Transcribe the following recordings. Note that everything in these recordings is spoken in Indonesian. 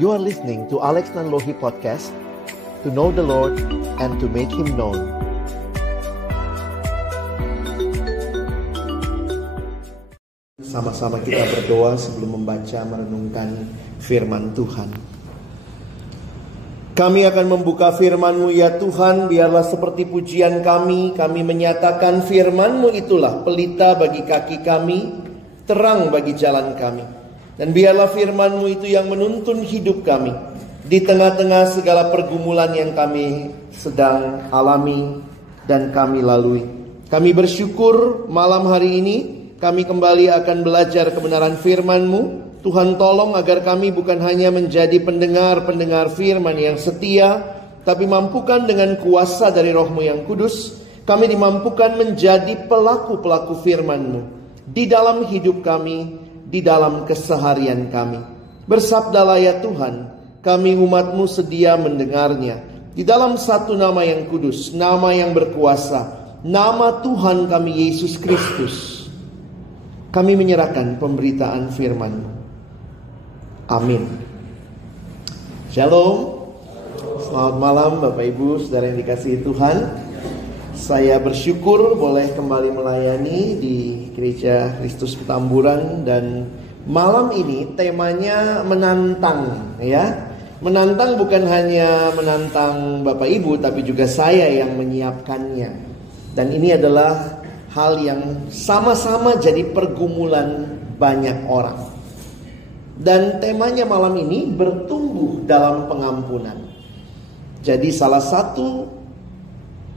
You are listening to Alex Nanlohi Podcast, to know the Lord and to make Him known. Sama-sama kita berdoa sebelum membaca merenungkan firman Tuhan. Kami akan membuka firman-Mu ya Tuhan, biarlah seperti pujian kami menyatakan firman-Mu itulah pelita bagi kaki kami, terang bagi jalan kami. Dan biarlah firman-Mu itu yang menuntun hidup kami di tengah-tengah segala pergumulan yang kami sedang alami dan kami lalui. Kami bersyukur malam hari ini kami kembali akan belajar kebenaran firman-Mu. Tuhan tolong agar kami bukan hanya menjadi pendengar-pendengar firman yang setia, tapi mampukan dengan kuasa dari Roh-Mu yang kudus, kami dimampukan menjadi pelaku-pelaku firman-Mu di dalam hidup kami, di dalam keseharian kami. Bersabdalah ya Tuhan, kami umat-Mu sedia mendengarnya. Di dalam satu nama yang kudus, nama yang berkuasa, nama Tuhan kami Yesus Kristus, kami menyerahkan pemberitaan firman-Mu. Amin. Shalom. Selamat malam Bapak Ibu, saudara yang dikasihi Tuhan. Saya bersyukur boleh kembali melayani di Gereja Kristus Petamburan, dan malam ini temanya menantang ya. Menantang bukan hanya menantang Bapak Ibu, tapi juga saya yang menyiapkannya. Dan ini adalah hal yang sama-sama jadi pergumulan banyak orang. Dan temanya malam ini bertumbuh dalam pengampunan. Jadi salah satu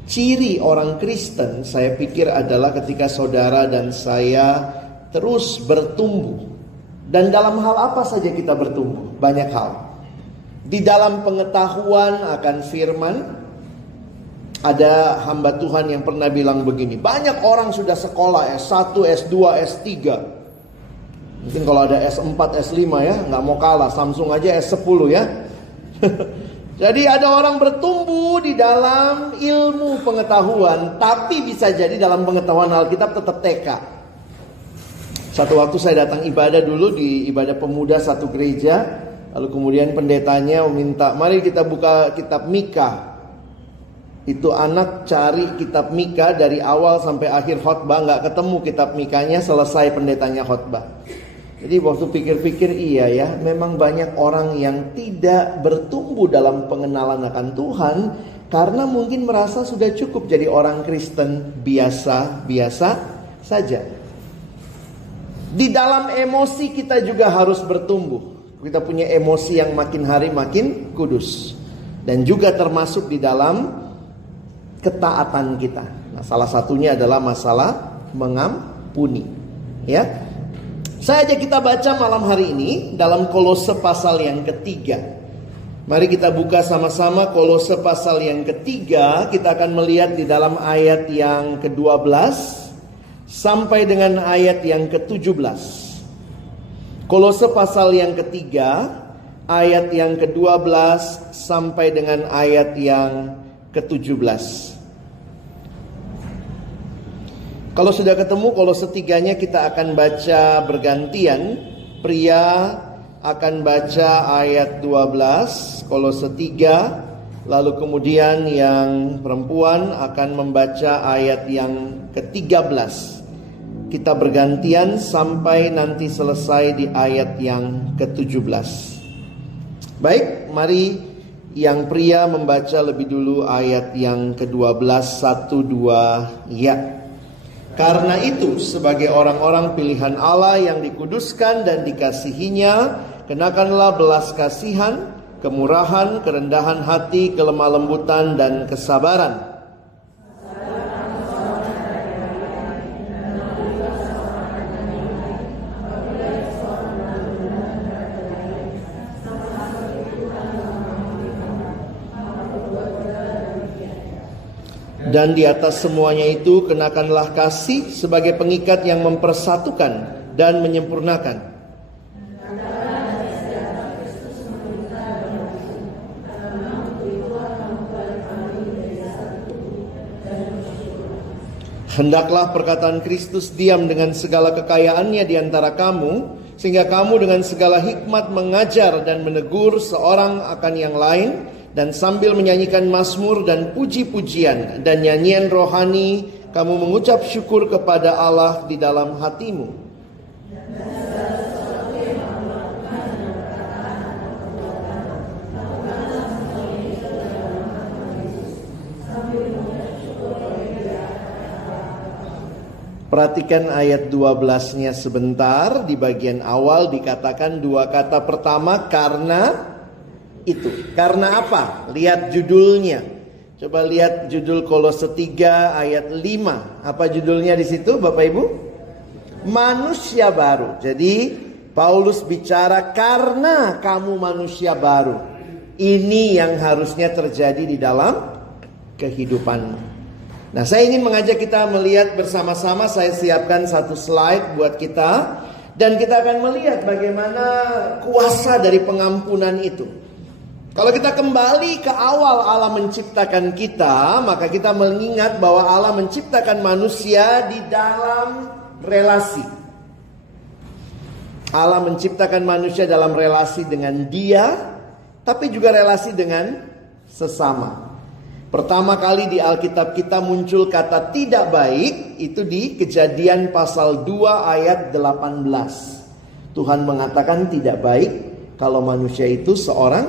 ciri orang Kristen saya pikir adalah ketika saudara dan saya terus bertumbuh. Dan dalam hal apa saja kita bertumbuh? Banyak hal. Di dalam pengetahuan akan firman. Ada hamba Tuhan yang pernah bilang begini, banyak orang sudah sekolah S1, S2, S3. Mungkin kalau ada S4, S5 ya, gak mau kalah. Samsung aja S10 ya. Jadi ada orang bertumbuh di dalam ilmu pengetahuan, tapi bisa jadi dalam pengetahuan Alkitab tetap TK. Satu waktu saya datang ibadah dulu di ibadah pemuda satu gereja, lalu kemudian pendetanya meminta, mari kita buka kitab Mika. Itu anak cari kitab Mika dari awal sampai akhir khotbah, gak ketemu kitab Mikanya, selesai pendetanya khotbah. Jadi waktu pikir-pikir iya ya, memang banyak orang yang tidak bertumbuh dalam pengenalan akan Tuhan karena mungkin merasa sudah cukup jadi orang Kristen biasa-biasa saja. Di dalam emosi kita juga harus bertumbuh. Kita punya emosi yang makin hari makin kudus. Dan juga termasuk di dalam ketaatan kita. Nah, salah satunya adalah masalah mengampuni. Ya. Saya ajak kita baca malam hari ini dalam Kolose pasal yang ketiga. Mari kita buka sama-sama Kolose pasal yang ketiga. Kita akan melihat di dalam ayat yang ke-12 sampai dengan ayat yang ke-17. Kolose pasal yang ketiga, ayat yang ke-12 sampai dengan ayat yang ke-17. Kalau sudah ketemu Kolose 3-nya kita akan baca bergantian. Pria akan baca ayat 12 Kolose 3, lalu kemudian yang perempuan akan membaca ayat yang ke-13. Kita bergantian sampai nanti selesai di ayat yang ke-17. Baik, mari yang pria membaca lebih dulu ayat yang ke-12, 1, 2, ya. Karena itu sebagai orang-orang pilihan Allah yang dikuduskan dan dikasihinya, kenakanlah belas kasihan, kemurahan, kerendahan hati, kelemah lembutan dan kesabaran. Dan di atas semuanya itu kenakanlah kasih sebagai pengikat yang mempersatukan dan menyempurnakan. Hendaklah perkataan Kristus diam dengan segala kekayaannya di antara kamu, sehingga kamu dengan segala hikmat mengajar dan menegur seorang akan yang lain, dan sambil menyanyikan mazmur dan puji-pujian dan nyanyian rohani, kamu mengucap syukur kepada Allah di dalam hatimu. Perhatikan ayat 12-nya sebentar. Di bagian awal dikatakan dua kata pertama, karena itu. Karena apa? Lihat judulnya. Coba lihat judul Kolose 3 ayat 5. Apa judulnya di situ Bapak Ibu? Manusia baru. Jadi Paulus bicara karena kamu manusia baru. Ini yang harusnya terjadi di dalam kehidupanmu. Nah, saya ingin mengajak kita melihat bersama-sama. Saya siapkan satu slide buat kita, dan kita akan melihat bagaimana kuasa dari pengampunan itu. Kalau kita kembali ke awal Allah menciptakan kita, maka kita mengingat bahwa Allah menciptakan manusia di dalam relasi. Allah menciptakan manusia dalam relasi dengan Dia, tapi juga relasi dengan sesama. Pertama kali di Alkitab kita muncul kata tidak baik, itu di Kejadian pasal 2 ayat 18. Tuhan mengatakan tidak baik kalau manusia itu seorang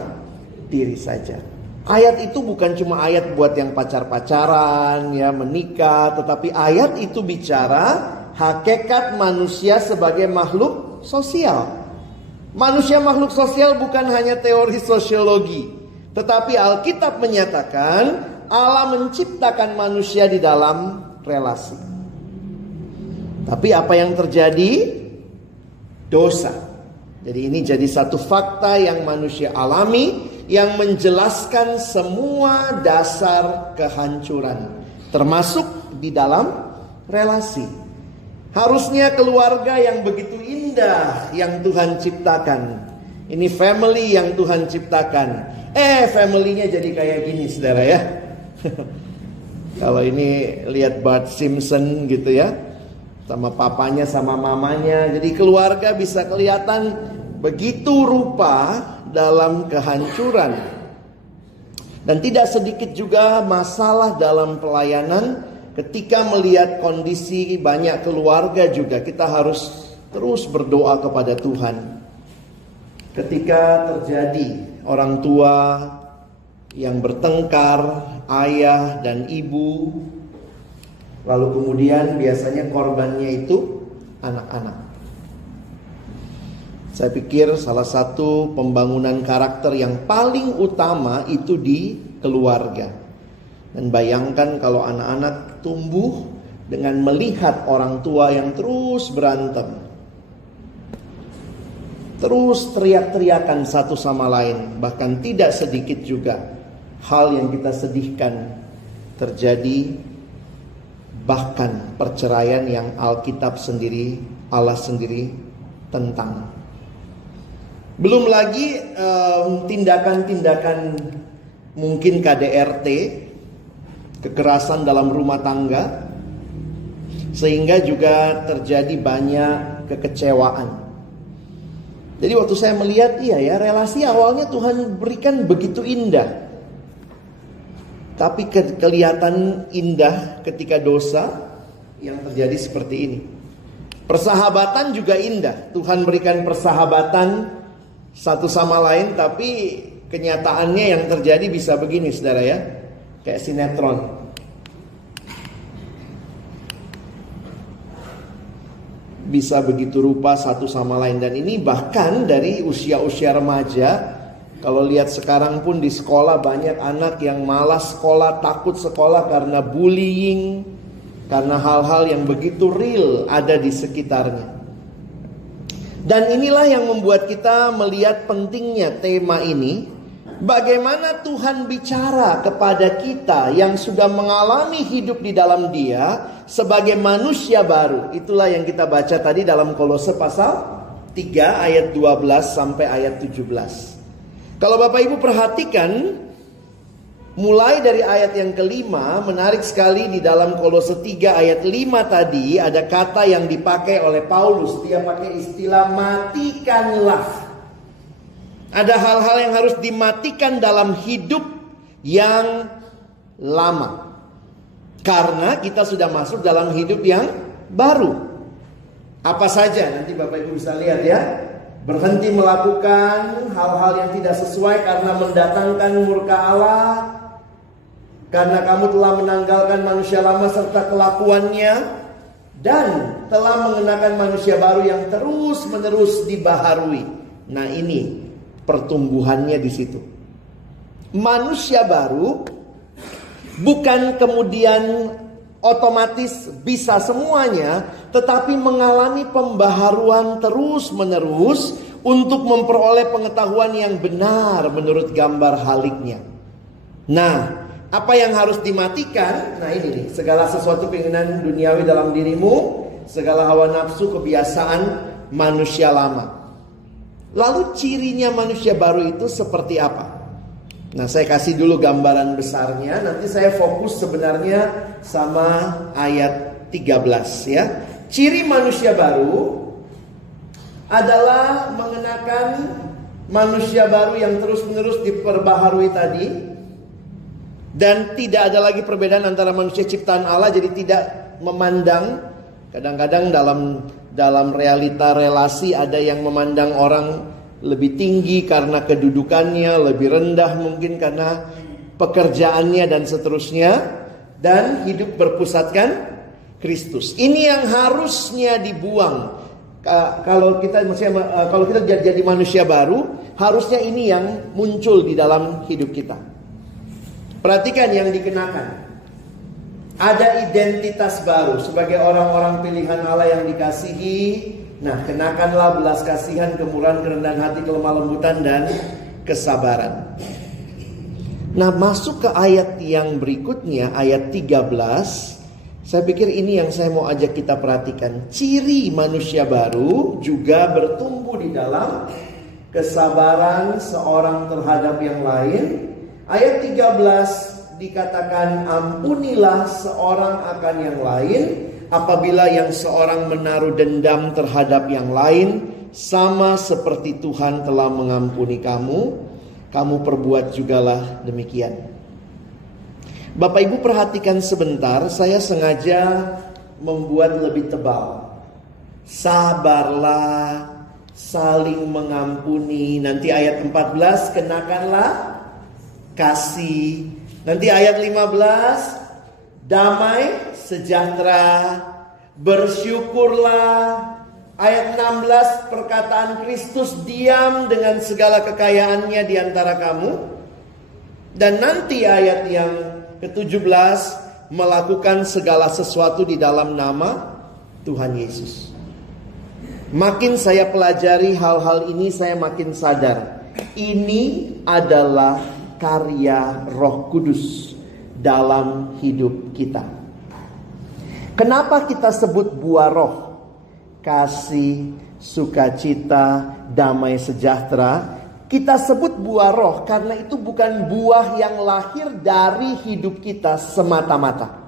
diri saja. Ayat itu bukan cuma ayat buat yang pacar-pacaran, ya menikah, tetapi ayat itu bicara hakikat manusia sebagai makhluk sosial. Manusia makhluk sosial bukan hanya teori sosiologi, tetapi Alkitab menyatakan Allah menciptakan manusia di dalam relasi. Tapi apa yang terjadi? Dosa. Jadi ini jadi satu fakta yang manusia alami, yang menjelaskan semua dasar kehancuran, termasuk di dalam relasi. Harusnya keluarga yang begitu indah yang Tuhan ciptakan. Ini family yang Tuhan ciptakan. Family-nya jadi kayak gini, saudara ya. Kalau ini lihat Bart Simpson gitu ya, sama papanya sama mamanya. Jadi keluarga bisa kelihatan begitu rupa dalam kehancuran. Dan tidak sedikit juga masalah dalam pelayanan. Ketika melihat kondisi banyak keluarga juga, kita harus terus berdoa kepada Tuhan. Ketika terjadi orang tua yang bertengkar, ayah dan ibu, lalu kemudian biasanya korbannya itu anak-anak. Saya pikir salah satu pembangunan karakter yang paling utama itu di keluarga. Dan bayangkan kalau anak-anak tumbuh dengan melihat orang tua yang terus berantem, terus teriak-teriakan satu sama lain. Bahkan tidak sedikit juga hal yang kita sedihkan terjadi, bahkan perceraian yang Alkitab sendiri, Allah sendiri tentang. Belum lagi tindakan-tindakan mungkin KDRT, kekerasan dalam rumah tangga, sehingga juga terjadi banyak kekecewaan. Jadi waktu saya melihat, iya ya, relasi awalnya Tuhan berikan begitu indah. Tapi kelihatan indah ketika dosa yang terjadi seperti ini. Persahabatan juga indah. Tuhan berikan persahabatan satu sama lain, tapi kenyataannya yang terjadi bisa begini, saudara ya. Kayak sinetron. Bisa begitu rupa satu sama lain. Dan ini bahkan dari usia-usia remaja. Kalau lihat sekarang pun di sekolah banyak anak yang malas sekolah, takut sekolah karena bullying, karena hal-hal yang begitu real ada di sekitarnya. Dan inilah yang membuat kita melihat pentingnya tema ini. Bagaimana Tuhan bicara kepada kita yang sudah mengalami hidup di dalam Dia sebagai manusia baru. Itulah yang kita baca tadi dalam Kolose pasal 3 ayat 12 sampai ayat 17. Kalau Bapak Ibu perhatikan, Mulai dari ayat yang kelima, menarik sekali di dalam Kolose 3 ayat 5 tadi ada kata yang dipakai oleh Paulus. Dia pakai istilah matikanlah. Ada hal-hal yang harus dimatikan dalam hidup yang lama. Karena kita sudah masuk dalam hidup yang baru. Apa saja? Nanti Bapak Ibu bisa lihat ya. Berhenti melakukan hal-hal yang tidak sesuai karena mendatangkan murka Allah. Karena kamu telah menanggalkan manusia lama serta kelakuannya. Dan telah mengenakan manusia baru yang terus-menerus dibaharui. Nah ini pertumbuhannya di situ. Manusia baru bukan kemudian otomatis bisa semuanya, tetapi mengalami pembaharuan terus-menerus untuk memperoleh pengetahuan yang benar menurut gambar haliknya. Nah, apa yang harus dimatikan? Nah ini nih, segala sesuatu keinginan duniawi dalam dirimu, segala hawa nafsu, kebiasaan manusia lama. Lalu cirinya manusia baru itu seperti apa? Nah saya kasih dulu gambaran besarnya. Nanti saya fokus sebenarnya sama ayat 13 ya. Ciri manusia baru adalah mengenakan manusia baru yang terus-menerus diperbaharui tadi. Dan tidak ada lagi perbedaan antara manusia ciptaan Allah. Jadi tidak memandang. Kadang-kadang dalam realita relasi ada yang memandang orang lebih tinggi karena kedudukannya, lebih rendah mungkin karena pekerjaannya dan seterusnya. Dan hidup berpusatkan Kristus. Ini yang harusnya dibuang. Kalau kita jadi manusia baru, harusnya ini yang muncul di dalam hidup kita. Perhatikan yang dikenakan. Ada identitas baru sebagai orang-orang pilihan Allah yang dikasihi. Nah, kenakanlah belas kasihan, kemurahan, kerendahan hati, kelemah lembutan, dan kesabaran. Nah, masuk ke ayat yang berikutnya, ayat 13. Saya pikir ini yang saya mau ajak kita perhatikan. Ciri manusia baru juga bertumbuh di dalam kesabaran seorang terhadap yang lain. Ayat 13 dikatakan, ampunilah seorang akan yang lain apabila yang seorang menaruh dendam terhadap yang lain, sama seperti Tuhan telah mengampuni kamu, kamu perbuat jugalah demikian. Bapak Ibu perhatikan sebentar, saya sengaja membuat lebih tebal. Sabarlah, saling mengampuni. Nanti ayat 14, kenakanlah kasih. Nanti ayat 15, damai sejahtera, bersyukurlah. Ayat 16, perkataan Kristus, diam dengan segala kekayaannya di antara kamu. Dan nanti ayat yang ke-17, melakukan segala sesuatu di dalam nama Tuhan Yesus. Makin saya pelajari hal-hal ini, saya makin sadar ini adalah karya Roh Kudus dalam hidup kita. Kenapa kita sebut buah roh? Kasih, sukacita, damai sejahtera. Kita sebut buah roh karena itu bukan buah yang lahir dari hidup kita semata-mata.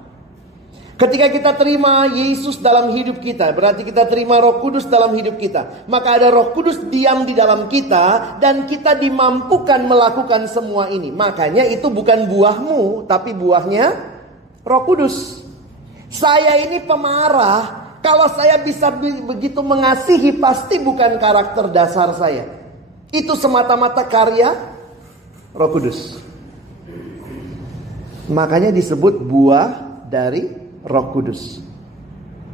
Ketika kita terima Yesus dalam hidup kita, berarti kita terima Roh Kudus dalam hidup kita. Maka ada Roh Kudus diam di dalam kita dan kita dimampukan melakukan semua ini. Makanya itu bukan buahmu, tapi buahnya Roh Kudus. Saya ini pemarah. Kalau saya bisa begitu mengasihi, pasti bukan karakter dasar saya. Itu semata-mata karya Roh Kudus. Makanya disebut buah dari Roh Kudus.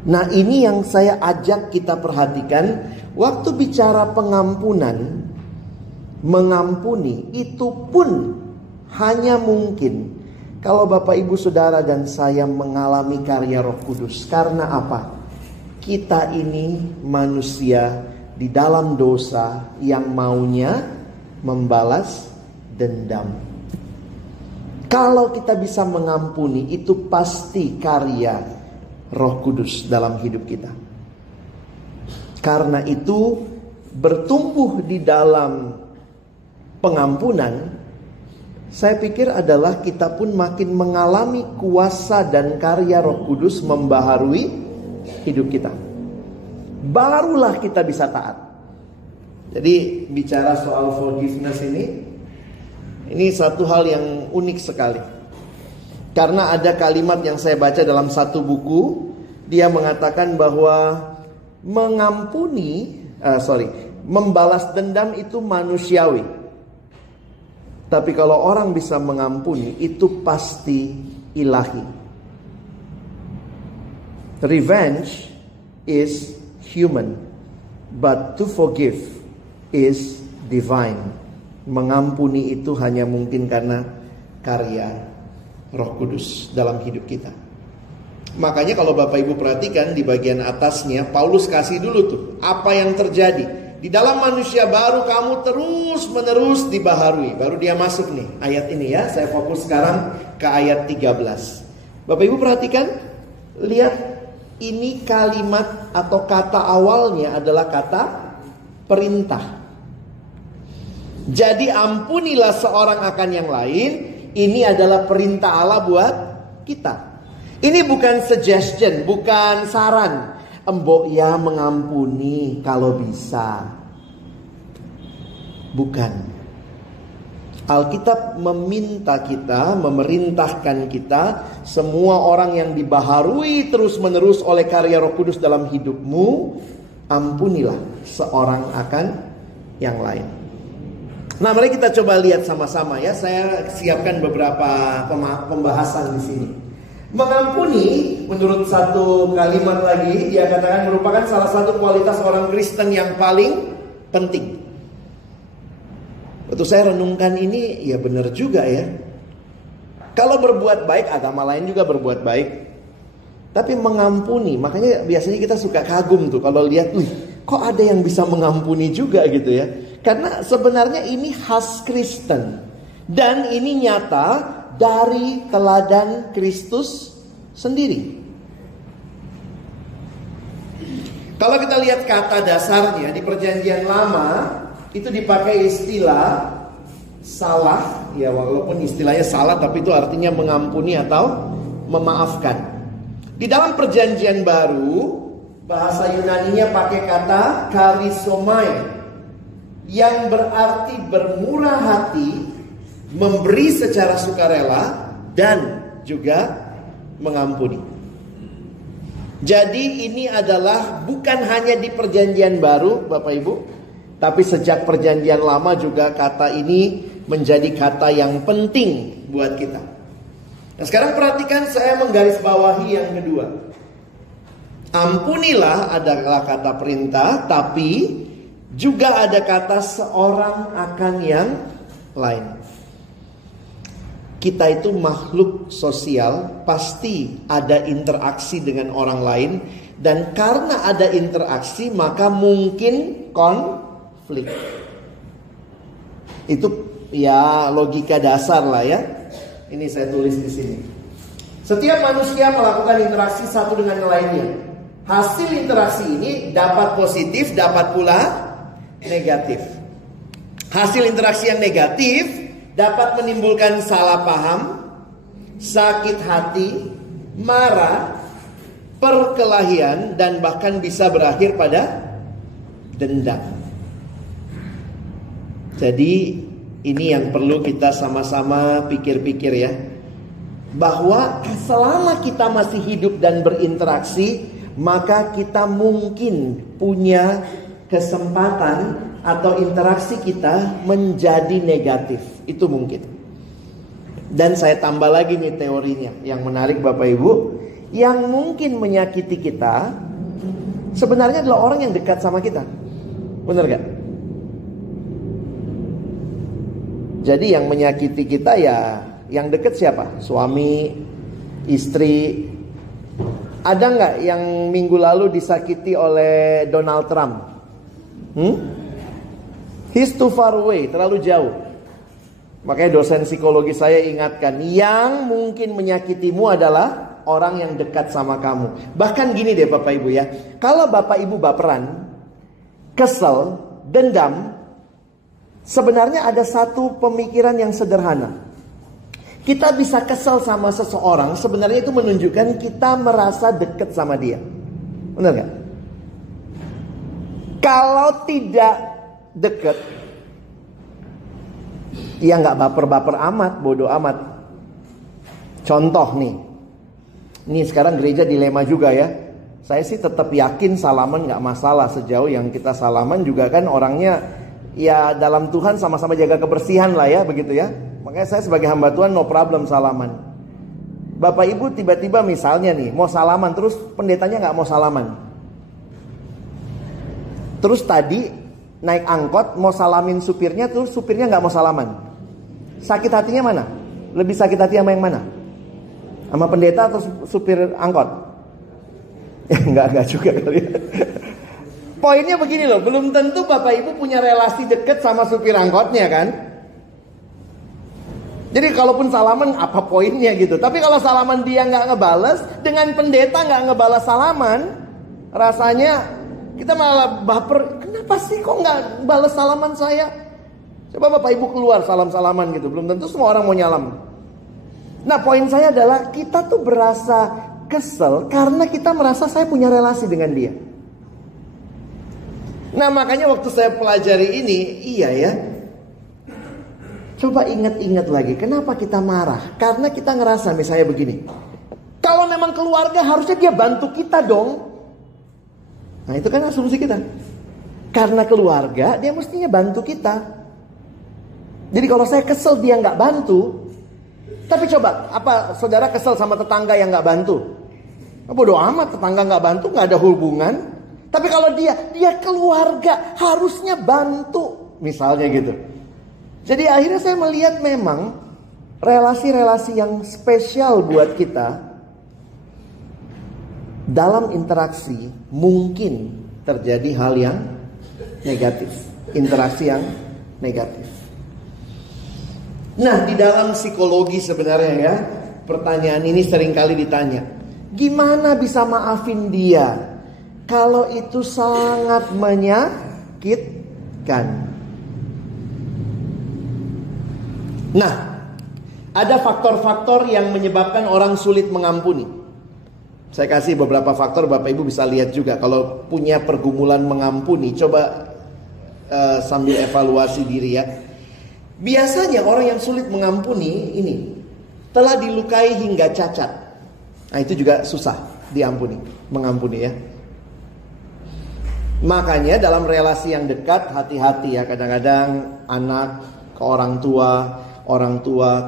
Nah, ini yang saya ajak kita perhatikan. Waktu bicara pengampunan, mengampuni, itu pun hanya mungkin kalau Bapak Ibu Saudara dan saya mengalami karya Roh Kudus. Karena apa? Kita ini manusia di dalam dosa yang maunya membalas dendam. Kalau kita bisa mengampuni, itu pasti karya Roh Kudus dalam hidup kita. Karena itu bertumbuh di dalam pengampunan, saya pikir adalah kita pun makin mengalami kuasa dan karya Roh Kudus membaharui hidup kita. Barulah kita bisa taat. Jadi bicara soal forgiveness ini satu hal yang unik sekali. Karena ada kalimat yang saya baca dalam satu buku, dia mengatakan bahwa membalas dendam itu manusiawi. Tapi kalau orang bisa mengampuni, itu pasti ilahi. Revenge is human, but to forgive is divine. Mengampuni itu hanya mungkin karena karya Roh Kudus dalam hidup kita. Makanya kalau Bapak Ibu perhatikan di bagian atasnya, Paulus kasih dulu tuh apa yang terjadi. Di dalam manusia baru kamu terus menerus dibaharui. Baru dia masuk nih ayat ini ya. Saya fokus sekarang ke ayat 13. Bapak Ibu perhatikan, lihat ini kalimat atau kata awalnya adalah kata perintah. Jadi ampunilah seorang akan yang lain. Ini adalah perintah Allah buat kita. Ini bukan suggestion, bukan saran. Embok ya mengampuni kalau bisa. Bukan. Alkitab meminta kita, memerintahkan kita, semua orang yang dibaharui terus menerus oleh karya Roh Kudus dalam hidupmu, ampunilah seorang akan yang lain. Nah, mari kita coba lihat sama-sama ya. Saya siapkan beberapa pembahasan di sini. Mengampuni, menurut satu kalimat lagi, dia katakan merupakan salah satu kualitas orang Kristen yang paling penting. Waktu saya renungkan ini, ya benar juga ya. Kalau berbuat baik, agama lain juga berbuat baik. Tapi mengampuni, makanya biasanya kita suka kagum tuh kalau lihat, kok ada yang bisa mengampuni juga gitu ya. Karena sebenarnya ini khas Kristen. Dan ini nyata dari teladan Kristus sendiri. Kalau kita lihat kata dasarnya di Perjanjian Lama, itu dipakai istilah salah, ya walaupun istilahnya salah tapi itu artinya mengampuni atau memaafkan. Di dalam Perjanjian Baru, bahasa Yunaninya pakai kata charisomai, yang berarti bermurah hati, memberi secara sukarela, dan juga mengampuni. Jadi ini adalah bukan hanya di Perjanjian Baru, Bapak Ibu, tapi sejak Perjanjian Lama juga kata ini menjadi kata yang penting buat kita. Nah, sekarang perhatikan, saya menggarisbawahi yang kedua. Ampunilah adalah kata perintah, tapi juga ada kata seorang akan yang lain. Kita itu makhluk sosial, pasti ada interaksi dengan orang lain. Dan karena ada interaksi, maka mungkin konflik. Itu ya logika dasar lah ya. Ini saya tulis di sini. Setiap manusia melakukan interaksi satu dengan yang lainnya. Hasil interaksi ini dapat positif, dapat pula negatif. Hasil interaksi yang negatif dapat menimbulkan salah paham, sakit hati, marah, perkelahian, dan bahkan bisa berakhir pada dendam. Jadi ini yang perlu kita sama-sama pikir-pikir ya. Bahwa selama kita masih hidup dan berinteraksi, maka kita mungkin punya kesempatan atau interaksi kita menjadi negatif. Itu mungkin. Dan saya tambah lagi nih teorinya yang menarik Bapak Ibu. Yang mungkin menyakiti kita sebenarnya adalah orang yang dekat sama kita. Benar gak? Jadi yang menyakiti kita ya yang dekat siapa? Suami, istri. Ada gak yang minggu lalu disakiti oleh Donald Trump? He's too far away, terlalu jauh. Makanya dosen psikologi saya ingatkan, yang mungkin menyakitimu adalah orang yang dekat sama kamu. Bahkan gini deh Bapak Ibu ya, kalau Bapak Ibu baperan, kesel, dendam, sebenarnya ada satu pemikiran yang sederhana. Kita bisa kesel sama seseorang, sebenarnya itu menunjukkan kita merasa dekat sama dia. Benar gak? Kalau tidak dekat, ya gak baper-baper amat, bodoh amat. Contoh nih, ini sekarang gereja dilema juga ya. Saya sih tetap yakin salaman gak masalah, sejauh yang kita salaman juga kan orangnya ya dalam Tuhan sama-sama jaga kebersihan lah ya, begitu ya. Makanya saya sebagai hamba Tuhan no problem salaman. Bapak ibu tiba-tiba misalnya nih mau salaman, terus pendetanya gak mau salaman. Terus tadi naik angkot mau salamin supirnya, terus supirnya gak mau salaman. Sakit hatinya mana? Lebih sakit hati sama yang mana? Sama pendeta atau supir angkot? Enggak juga kali ya. Poinnya begini loh, belum tentu Bapak Ibu punya relasi dekat sama supir angkotnya kan? Jadi kalaupun salaman apa poinnya gitu. Tapi kalau salaman dia nggak ngebales, dengan pendeta nggak ngebales salaman, rasanya kita malah baper. Kenapa sih kok nggak balas salaman saya? Coba Bapak Ibu keluar salam-salaman gitu, belum tentu semua orang mau nyalam. Nah poin saya adalah kita tuh berasa kesel karena kita merasa saya punya relasi dengan dia. Nah makanya waktu saya pelajari ini, iya ya. Coba ingat-ingat lagi, kenapa kita marah? Karena kita ngerasa misalnya begini. Kalau memang keluarga harusnya dia bantu kita dong. Nah itu kan asumsi kita. Karena keluarga dia mestinya bantu kita. Jadi kalau saya kesel dia nggak bantu. Tapi coba, apa saudara kesel sama tetangga yang nggak bantu? Bodoh amat, tetangga nggak bantu, nggak ada hubungan. Tapi kalau dia keluarga harusnya bantu, misalnya gitu. Jadi akhirnya saya melihat memang relasi-relasi yang spesial buat kita dalam interaksi mungkin terjadi hal yang negatif, interaksi yang negatif. Nah, di dalam psikologi sebenarnya ya, pertanyaan ini seringkali ditanya. Gimana bisa maafin dia kalau itu sangat menyakitkan? Nah, ada faktor-faktor yang menyebabkan orang sulit mengampuni. Saya kasih beberapa faktor, Bapak Ibu bisa lihat juga. Kalau punya pergumulan mengampuni, coba sambil evaluasi diri ya. Biasanya orang yang sulit mengampuni ini telah dilukai hingga cacat. Nah itu juga susah diampuni, mengampuni ya. Makanya dalam relasi yang dekat hati-hati ya. Kadang-kadang anak ke orang tua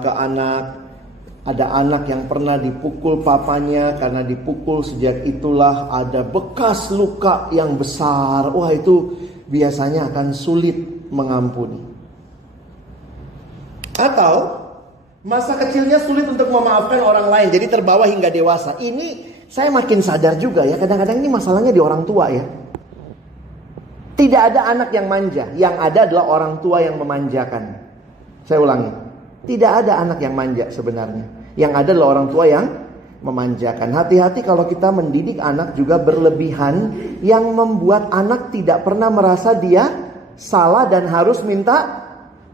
ke anak. Ada anak yang pernah dipukul papanya, karena dipukul sejak itulah ada bekas luka yang besar. Wah itu biasanya akan sulit mengampuni. Atau masa kecilnya sulit untuk memaafkan orang lain, jadi terbawa hingga dewasa. Ini saya makin sadar juga ya, kadang-kadang ini masalahnya di orang tua ya. Tidak ada anak yang manja, yang ada adalah orang tua yang memanjakan. Saya ulangi, tidak ada anak yang manja sebenarnya. Yang ada adalah orang tua yang memanjakan. Hati-hati kalau kita mendidik anak juga berlebihan, yang membuat anak tidak pernah merasa dia salah dan harus minta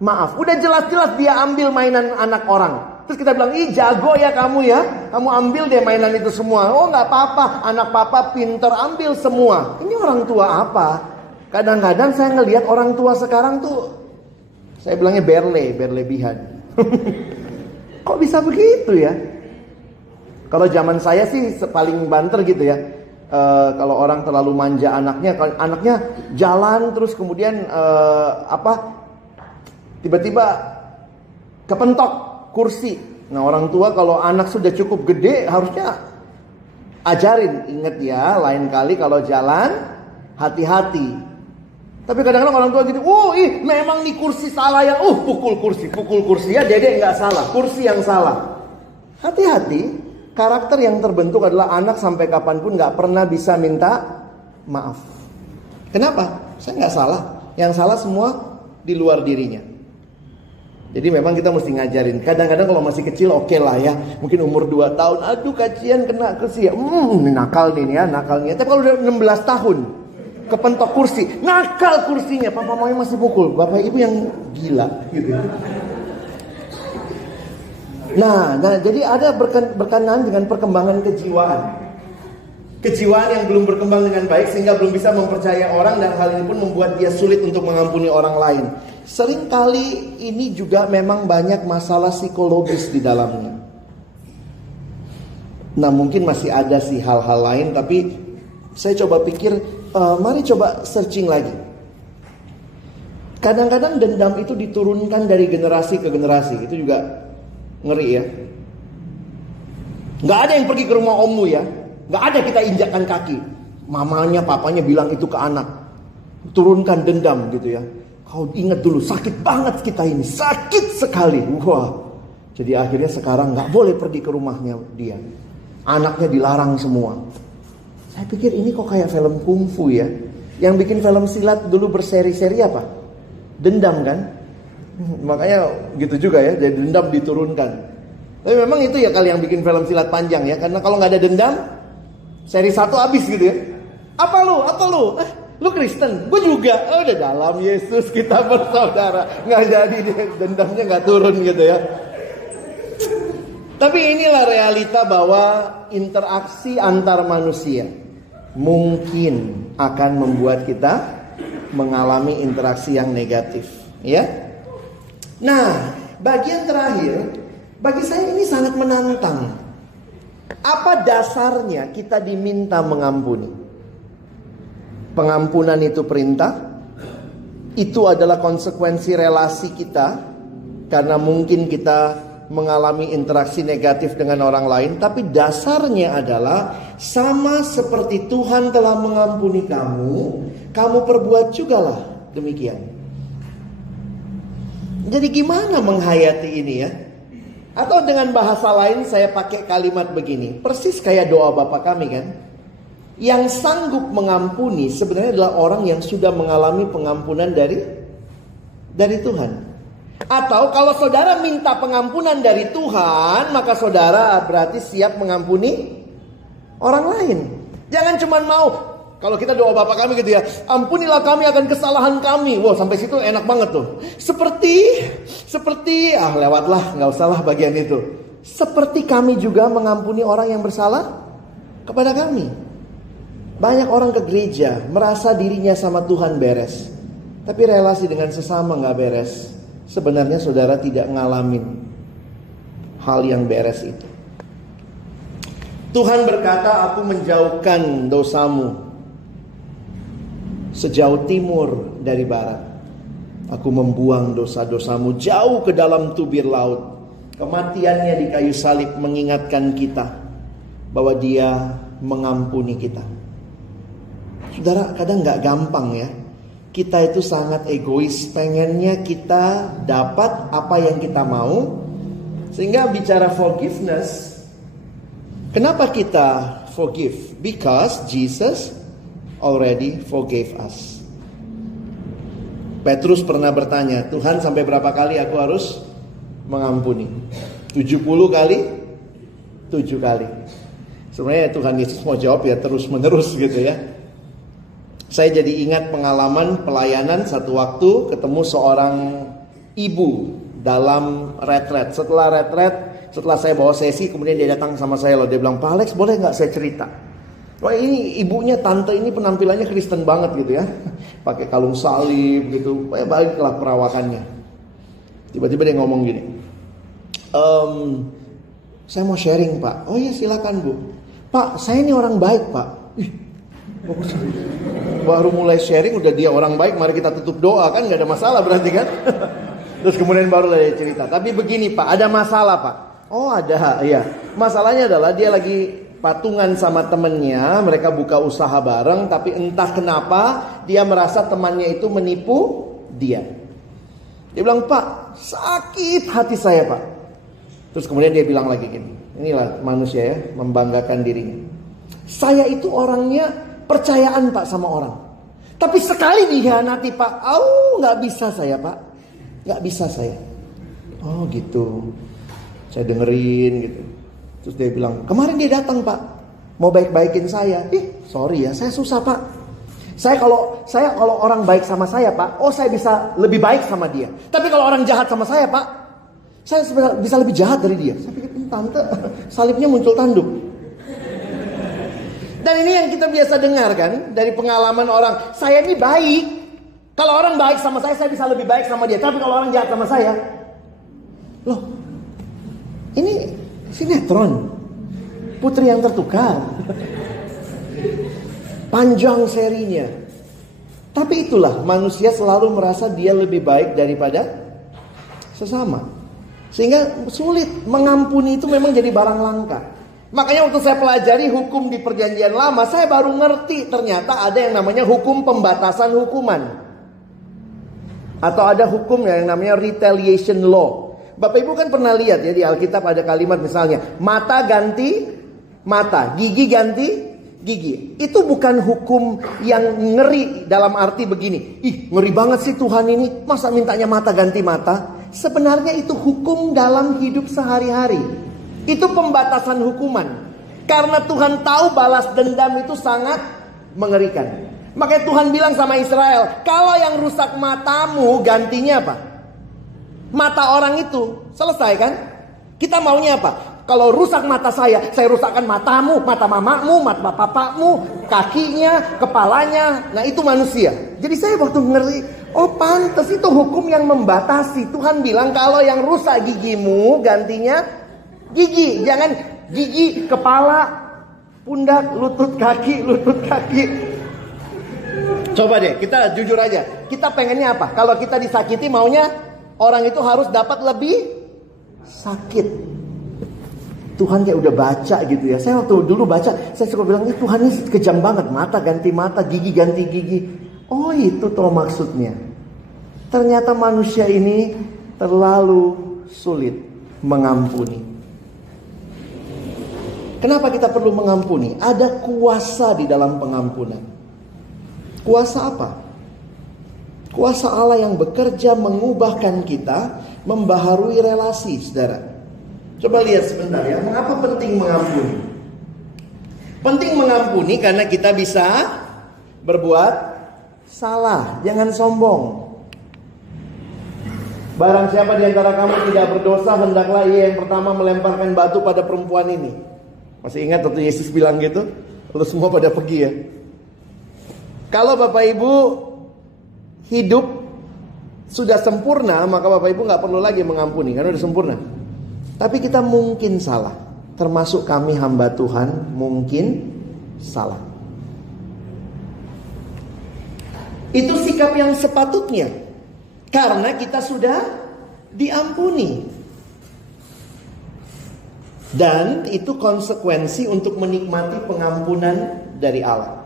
maaf. Udah jelas-jelas dia ambil mainan anak orang. Terus kita bilang, ih jago ya kamu ya, kamu ambil deh mainan itu semua. Oh gak apa-apa, anak papa pinter, ambil semua. Ini orang tua apa? Kadang-kadang saya ngelihat orang tua sekarang tuh, saya bilangnya berlebihan. Kok bisa begitu ya? Kalau zaman saya sih paling banter gitu ya. Kalau orang terlalu manja anaknya, kalau anaknya jalan terus kemudian tiba-tiba kepentok kursi. Nah orang tua kalau anak sudah cukup gede harusnya ajarin, ingat ya, lain kali kalau jalan hati-hati. Tapi kadang-kadang orang tua gitu, memang nih kursi salah ya, pukul kursi ya, dedek nggak salah, kursi yang salah. Hati-hati, karakter yang terbentuk adalah anak sampai kapanpun nggak pernah bisa minta maaf. Kenapa? Saya nggak salah, yang salah semua di luar dirinya. Jadi memang kita mesti ngajarin. Kadang-kadang kalau masih kecil oke lah ya. Mungkin umur 2 tahun. Aduh kacian kena kursi ya. Nakal nih ya, nakalnya. Tapi kalau udah 16 tahun kepentok kursi, nakal kursinya. Papa mamanya masih pukul. Bapak ibu yang gila gitu. Nah, jadi ada berkenaan dengan perkembangan kejiwaan. Kejiwaan yang belum berkembang dengan baik sehingga belum bisa mempercayai orang, dan hal ini pun membuat dia sulit untuk mengampuni orang lain. Seringkali ini juga memang banyak masalah psikologis di dalamnya. Nah, mungkin masih ada sih hal-hal lain, tapi saya coba pikir, mari coba searching lagi. Kadang-kadang dendam itu diturunkan dari generasi ke generasi. Itu juga ngeri ya. Gak ada yang pergi ke rumah ommu ya. Gak ada kita injakkan kaki. Mamanya, papanya bilang itu ke anak. Turunkan dendam gitu ya. Kau ingat dulu, sakit banget kita ini. Sakit sekali. Wah. Jadi akhirnya sekarang gak boleh pergi ke rumahnya dia. Anaknya dilarang semua. Saya pikir ini kok kayak film kungfu ya. Yang bikin film silat dulu berseri-seri apa? Dendam kan? Makanya gitu juga ya, jadi dendam diturunkan. Tapi memang itu ya kali yang bikin film silat panjang ya. Karena kalau gak ada dendam, seri 1 habis gitu ya. Apa lu? Lu Kristen? Gue juga. Oh, udah dalam Yesus kita bersaudara. Gak jadi dia, dendamnya gak turun gitu ya. Tapi inilah realita bahwa interaksi antar manusia mungkin akan membuat kita mengalami interaksi yang negatif, ya. Nah, bagian terakhir, bagi saya ini sangat menantang. Apa dasarnya kita diminta mengampuni? Pengampunan itu perintah. Itu adalah konsekuensi relasi kita, karena mungkin kita mengalami interaksi negatif dengan orang lain. Tapi dasarnya adalah sama seperti Tuhan telah mengampuni kamu, kamu perbuat jugalah demikian. Jadi gimana menghayati ini ya? Atau dengan bahasa lain saya pakai kalimat begini, persis kayak doa Bapa kami kan. Yang sanggup mengampuni sebenarnya adalah orang yang sudah mengalami pengampunan dari Tuhan. Atau kalau saudara minta pengampunan dari Tuhan, maka saudara berarti siap mengampuni orang lain. Jangan cuma mau, kalau kita doa Bapa kami gitu ya, ampunilah kami akan kesalahan kami. Wow, sampai situ enak banget tuh. Seperti lewatlah, nggak usahlah bagian itu. Seperti kami juga mengampuni orang yang bersalah kepada kami. Banyak orang ke gereja merasa dirinya sama Tuhan beres, tapi relasi dengan sesama nggak beres. Sebenarnya saudara tidak ngalamin hal yang beres itu. Tuhan berkata, aku menjauhkan dosamu sejauh timur dari barat. Aku membuang dosa-dosamu jauh ke dalam tubir laut. Kematiannya di kayu salib mengingatkan kita bahwa dia mengampuni kita. Saudara, kadang gak gampang ya. Kita itu sangat egois, pengennya kita dapat apa yang kita mau. Sehingga bicara forgiveness, kenapa kita forgive? Because Jesus already forgave us. Petrus pernah bertanya, Tuhan sampai berapa kali aku harus mengampuni? 70 kali? 7 kali. Sebenarnya Tuhan Yesus mau jawab ya terus menerus gitu ya. Saya jadi ingat pengalaman pelayanan satu waktu ketemu seorang ibu dalam retret. Setelah retret, setelah saya bawa sesi, kemudian dia datang sama saya loh. Dia bilang, Pak Alex boleh gak saya cerita? Wah, ini ibunya, tante ini penampilannya Kristen banget gitu ya. Pakai kalung salib gitu. Baiklah perawakannya. Tiba-tiba dia ngomong gini, saya mau sharing Pak. Oh iya silakan Bu. Pak, saya ini orang baik Pak. Baru mulai sharing udah dia orang baik, mari kita tutup doa, kan gak ada masalah berarti kan. Terus kemudian baru dia cerita, tapi begini Pak, ada masalah Pak. Oh ada, iya. Masalahnya adalah dia lagi patungan sama temennya, mereka buka usaha bareng, tapi entah kenapa dia merasa temannya itu menipu dia. Dia bilang, Pak, sakit hati saya Pak. Terus kemudian dia bilang lagi gini, inilah manusia ya, membanggakan dirinya. Saya itu orangnya percayaan Pak sama orang, tapi sekali dikhianati Pak, nggak bisa saya Pak, nggak bisa saya. Oh gitu, saya dengerin gitu. Terus dia bilang, kemarin dia datang Pak, mau baik-baikin saya. Sorry ya, saya susah Pak. Saya kalau orang baik sama saya Pak, saya bisa lebih baik sama dia. Tapi kalau orang jahat sama saya Pak, Saya bisa lebih jahat dari dia. Saya pikir, tante, salibnya muncul tanduk. Dan ini yang kita biasa dengar kan, dari pengalaman orang. Saya ini baik. Kalau orang baik sama saya bisa lebih baik sama dia. Tapi kalau orang jahat sama saya, loh, ini sinetron Putri yang Tertukar. Panjang serinya. Tapi itulah, manusia selalu merasa dia lebih baik daripada sesama. Sehingga sulit, mengampuni itu memang jadi barang langka. Makanya waktu saya pelajari hukum di Perjanjian Lama, saya baru ngerti ternyata ada yang namanya hukum pembatasan hukuman. Atau ada hukum yang namanya retaliation law. Bapak Ibu kan pernah lihat ya di Alkitab ada kalimat misalnya, mata ganti mata, gigi ganti gigi. Itu bukan hukum yang ngeri dalam arti begini. Ih, ngeri banget sih Tuhan ini, masa mintanya mata ganti mata? Sebenarnya itu hukum dalam hidup sehari-hari. Itu pembatasan hukuman. Karena Tuhan tahu balas dendam itu sangat mengerikan. Makanya Tuhan bilang sama Israel, kalau yang rusak matamu gantinya apa? Mata orang itu. Selesai kan? Kita maunya apa? Kalau rusak mata saya rusakkan matamu, mata mamamu, mata bapakmu, kakinya, kepalanya. Nah itu manusia. Jadi saya waktu ngeri, oh pantas itu hukum yang membatasi. Tuhan bilang kalau yang rusak gigimu gantinya gigi. Jangan gigi, kepala, pundak, lutut kaki. Coba deh kita jujur aja. Kita pengennya apa? Kalau kita disakiti maunya orang itu harus dapat lebih sakit. Tuhan kayak udah baca gitu ya. Saya waktu dulu baca, saya suka bilang, ini Tuhan ini kejam banget. Mata ganti mata, gigi ganti gigi. Oh itu toh maksudnya. Ternyata manusia ini terlalu sulit mengampuni. Kenapa kita perlu mengampuni? Ada kuasa di dalam pengampunan. Kuasa apa? Kuasa Allah yang bekerja mengubahkan kita, membaharui relasi, saudara. Coba lihat sebentar ya, mengapa penting mengampuni? Penting mengampuni karena kita bisa berbuat salah, jangan sombong. Barang siapa di antara kamu tidak berdosa, hendaklah ia yang pertama melemparkan batu pada perempuan ini. Masih ingat waktu Yesus bilang gitu? Lalu semua pada pergi ya. Kalau Bapak Ibu hidup sudah sempurna, maka Bapak Ibu gak perlu lagi mengampuni, karena sudah sempurna. Tapi kita mungkin salah. Termasuk kami hamba Tuhan mungkin salah. Itu sikap yang sepatutnya. Karena kita sudah diampuni. Dan itu konsekuensi untuk menikmati pengampunan dari Allah.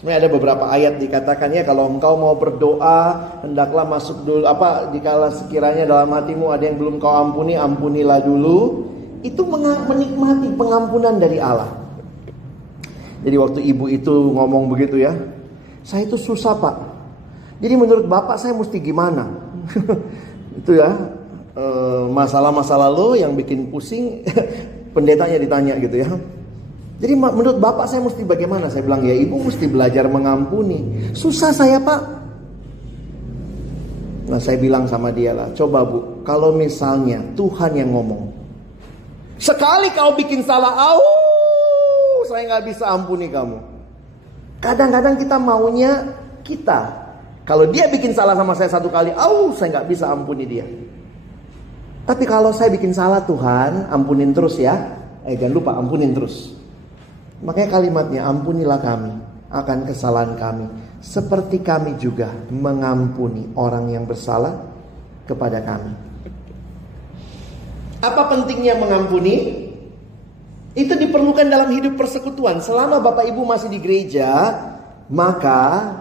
Sebenarnya ada beberapa ayat dikatakannya, kalau engkau mau berdoa, hendaklah masuk dulu, jikalau sekiranya dalam hatimu ada yang belum kau ampuni, ampunilah dulu. Itu menikmati pengampunan dari Allah. Jadi waktu ibu itu ngomong begitu ya, saya itu susah Pak. Jadi menurut Bapak saya mesti gimana? Itu ya, masalah-masalah lo yang bikin pusing, pendetanya ditanya gitu ya. Jadi menurut Bapak saya mesti bagaimana? Saya bilang ya ibu mesti belajar mengampuni. Susah saya Pak. Nah saya bilang sama dia lah, coba Bu, kalau misalnya Tuhan yang ngomong, sekali kau bikin salah, saya gak bisa ampuni kamu. Kadang-kadang kita maunya kalau dia bikin salah sama saya satu kali, saya gak bisa ampuni dia. Tapi kalau saya bikin salah, Tuhan ampunin terus ya. Jangan lupa ampunin terus. Makanya kalimatnya, ampunilah kami akan kesalahan kami, seperti kami juga mengampuni orang yang bersalah kepada kami. Apa pentingnya mengampuni? Itu diperlukan dalam hidup persekutuan. Selama Bapak Ibu masih di gereja, maka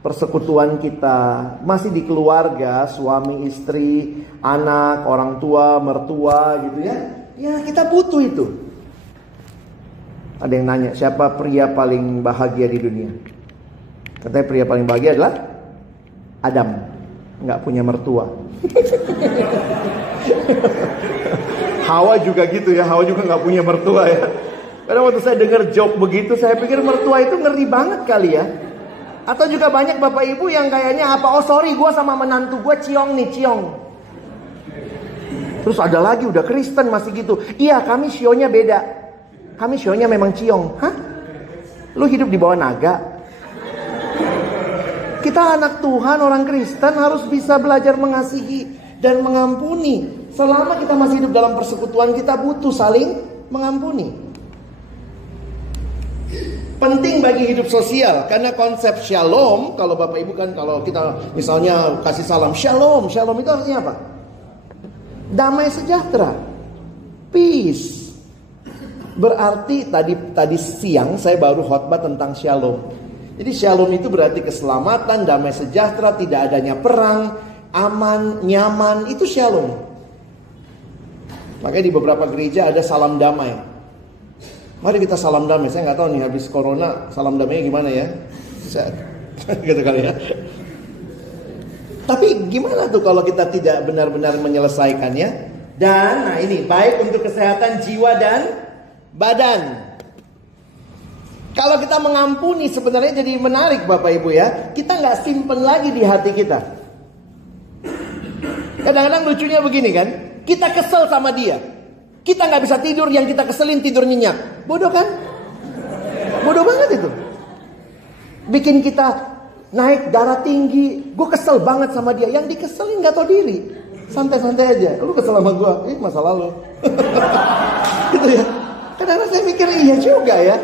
persekutuan kita masih di keluarga, suami, istri, anak, orang tua, mertua gitu ya. Ya kita butuh itu. Ada yang nanya, siapa pria paling bahagia di dunia? Katanya pria paling bahagia adalah Adam. Nggak punya mertua. Hawa juga gitu ya. Hawa juga nggak punya mertua ya. Karena waktu saya dengar joke begitu, saya pikir mertua itu ngeri banget kali ya. Atau juga banyak bapak ibu yang kayaknya apa? Oh sorry, gue sama menantu gue ciong nih, ciong. Terus ada lagi udah Kristen masih gitu. Iya, kami sionya beda. Kami sionya memang ciong. Hah? Lu hidup di bawah naga? Kita anak Tuhan, orang Kristen harus bisa belajar mengasihi dan mengampuni. Selama kita masih hidup dalam persekutuan, kita butuh saling mengampuni. Penting bagi hidup sosial, karena konsep shalom, kalau Bapak Ibu kan kalau kita misalnya kasih salam shalom, shalom itu artinya apa? Damai sejahtera, peace. Berarti tadi siang saya baru khotbah tentang shalom. Jadi shalom itu berarti keselamatan, damai sejahtera, tidak adanya perang, aman, nyaman, itu shalom. Makanya di beberapa gereja ada salam damai. Mari kita salam damai. Saya nggak tahu nih habis corona salam damainya gimana ya. Gitu kali ya. Tapi gimana tuh kalau kita tidak benar-benar menyelesaikannya? Dan nah ini baik untuk kesehatan jiwa dan badan. Kalau kita mengampuni sebenarnya jadi menarik Bapak Ibu ya. Kita nggak simpen lagi di hati kita. Kadang-kadang lucunya begini kan. Kita kesel sama dia. Kita nggak bisa tidur, yang kita keselin tidur nyenyak. Bodoh kan? Bodoh banget itu. Bikin kita naik darah tinggi. Gue kesel banget sama dia. Yang dikeselin nggak tahu diri. Santai-santai aja. Lu kesel sama gue? Masa lalu. Gitu ya. Kadang-kadang saya mikir iya juga ya.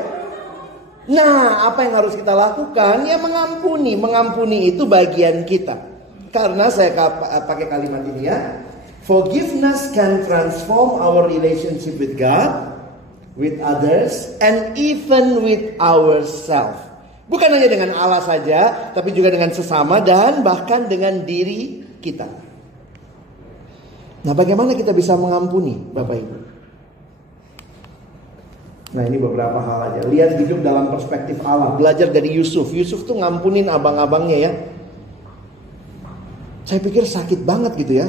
Nah, apa yang harus kita lakukan? Ya mengampuni. Mengampuni itu bagian kita. Karena saya pakai kalimat ini ya. Forgiveness can transform our relationship with God, with others, and even with ourselves. Bukan hanya dengan Allah saja, tapi juga dengan sesama dan bahkan dengan diri kita. Nah, bagaimana kita bisa mengampuni, Bapak Ibu? Nah, ini beberapa hal aja. Lihat hidup dalam perspektif Allah. Belajar dari Yusuf. Yusuf tuh ngampunin abang-abangnya ya. Saya pikir sakit banget gitu ya.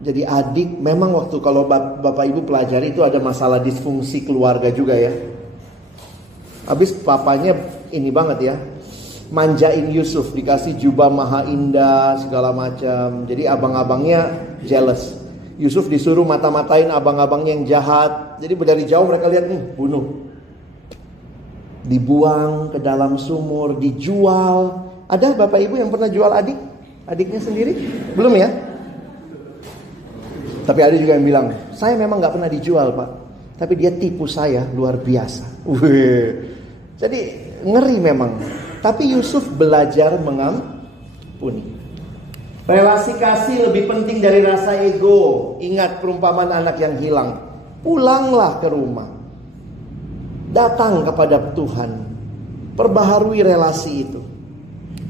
Jadi adik, memang waktu kalau Bapak Ibu pelajari itu ada masalah disfungsi keluarga juga ya. Habis papanya ini banget ya. Manjain Yusuf, dikasih jubah maha indah segala macam. Jadi abang-abangnya jealous. Yusuf disuruh mata-matain abang-abangnya yang jahat. Jadi dari jauh mereka lihat, bunuh. Dibuang ke dalam sumur, dijual. Ada Bapak Ibu yang pernah jual adik? Adiknya sendiri? Belum ya? Tapi ada juga yang bilang, saya memang gak pernah dijual Pak. Tapi dia tipu saya luar biasa. Jadi ngeri memang. Tapi Yusuf belajar mengampuni. Relasi kasih lebih penting dari rasa ego. Ingat perumpamaan anak yang hilang. Pulanglah ke rumah. Datang kepada Tuhan. Perbaharui relasi itu.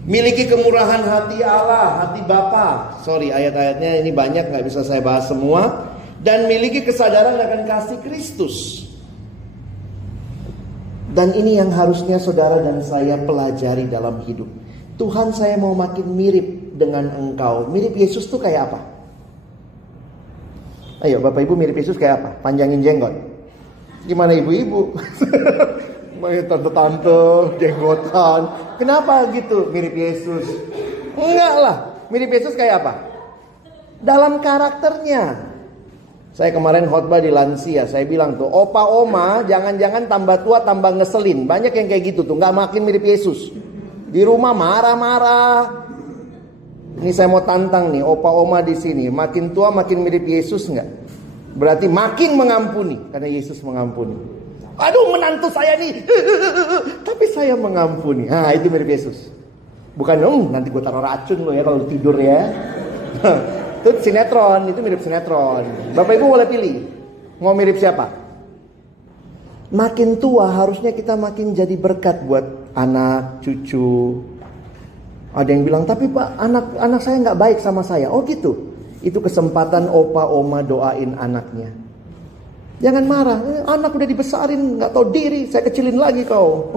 Miliki kemurahan hati Allah, hati Bapa. Sorry, ayat-ayatnya ini banyak, gak bisa saya bahas semua. Dan miliki kesadaran akan kasih Kristus. Dan ini yang harusnya saudara dan saya pelajari dalam hidup. Tuhan, saya mau makin mirip dengan Engkau. Mirip Yesus tuh kayak apa? Ayo Bapak Ibu, mirip Yesus kayak apa? Panjangin jenggot. Gimana ibu-ibu? Tante-tante, jenggotan. Kenapa gitu mirip Yesus? Enggak lah. Mirip Yesus kayak apa? Dalam karakternya. Saya kemarin khotbah di lansia. Saya bilang tuh, opa oma jangan-jangan tambah tua tambah ngeselin. Banyak yang kayak gitu tuh, gak makin mirip Yesus. Di rumah marah-marah. Ini saya mau tantang nih, opa oma di sini. Makin tua makin mirip Yesus nggak? Berarti makin mengampuni. Karena Yesus mengampuni. Aduh, menantu saya nih. Tapi saya mengampuni. Nah, itu mirip Yesus. Bukan, nanti gue taruh racun lo ya kalau tidur ya. Itu sinetron, itu mirip sinetron. Bapak Ibu boleh pilih. Mau mirip siapa? Makin tua harusnya kita makin jadi berkat buat anak, cucu. Ada yang bilang, tapi Pak, anak saya nggak baik sama saya. Oh gitu. Itu kesempatan opa oma doain anaknya. Jangan marah, anak udah dibesarin, gak tahu diri, saya kecilin lagi kau.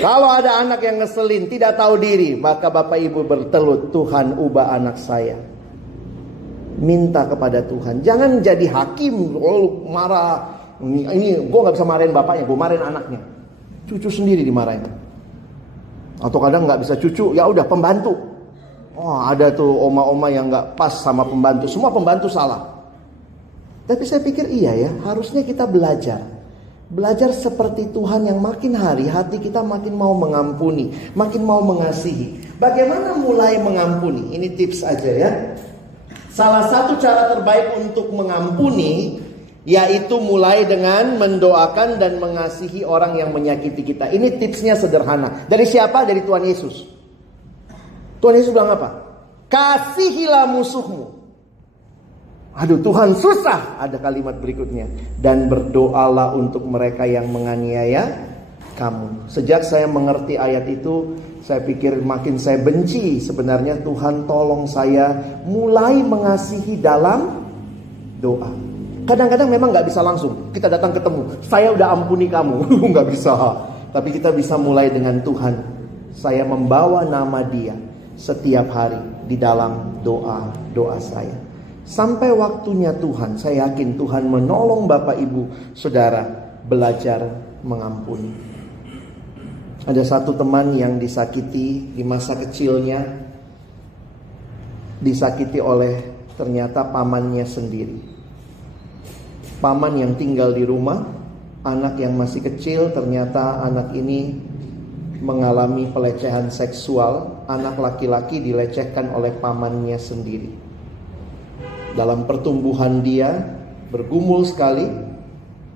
Kalau ada anak yang ngeselin, tidak tahu diri, maka Bapak Ibu bertelut, Tuhan ubah anak saya. Minta kepada Tuhan, jangan jadi hakim, marah. Ini gue gak bisa marahin bapaknya, gue marahin anaknya. Cucu sendiri dimarahin. Atau kadang gak bisa cucu, ya udah pembantu. Oh, ada tuh oma-oma yang gak pas sama pembantu. Semua pembantu salah. Tapi saya pikir iya ya, harusnya kita belajar. Belajar seperti Tuhan yang makin hari hati kita makin mau mengampuni, makin mau mengasihi. Bagaimana mulai mengampuni? Ini tips aja ya. Salah satu cara terbaik untuk mengampuni yaitu mulai dengan mendoakan dan mengasihi orang yang menyakiti kita. Ini tipsnya sederhana. Dari siapa? Dari Tuhan Yesus. Tuhan Yesus bilang apa? Kasihilah musuhmu. Aduh, Tuhan susah. Ada kalimat berikutnya. Dan berdoalah untuk mereka yang menganiaya kamu. Sejak saya mengerti ayat itu, saya pikir makin saya benci. Sebenarnya Tuhan tolong saya mulai mengasihi dalam doa. Kadang-kadang memang gak bisa langsung. Kita datang ketemu, saya udah ampuni kamu. Gak bisa. Tapi kita bisa mulai dengan Tuhan. Saya membawa nama Dia setiap hari di dalam doa-doa saya. Sampai waktunya Tuhan, saya yakin Tuhan menolong Bapak Ibu Saudara belajar mengampuni. Ada satu teman yang disakiti di masa kecilnya, disakiti oleh ternyata pamannya sendiri. Paman yang tinggal di rumah, anak yang masih kecil, ternyata anak ini mengalami pelecehan seksual. Anak laki-laki dilecehkan oleh pamannya sendiri. Dalam pertumbuhan dia bergumul sekali,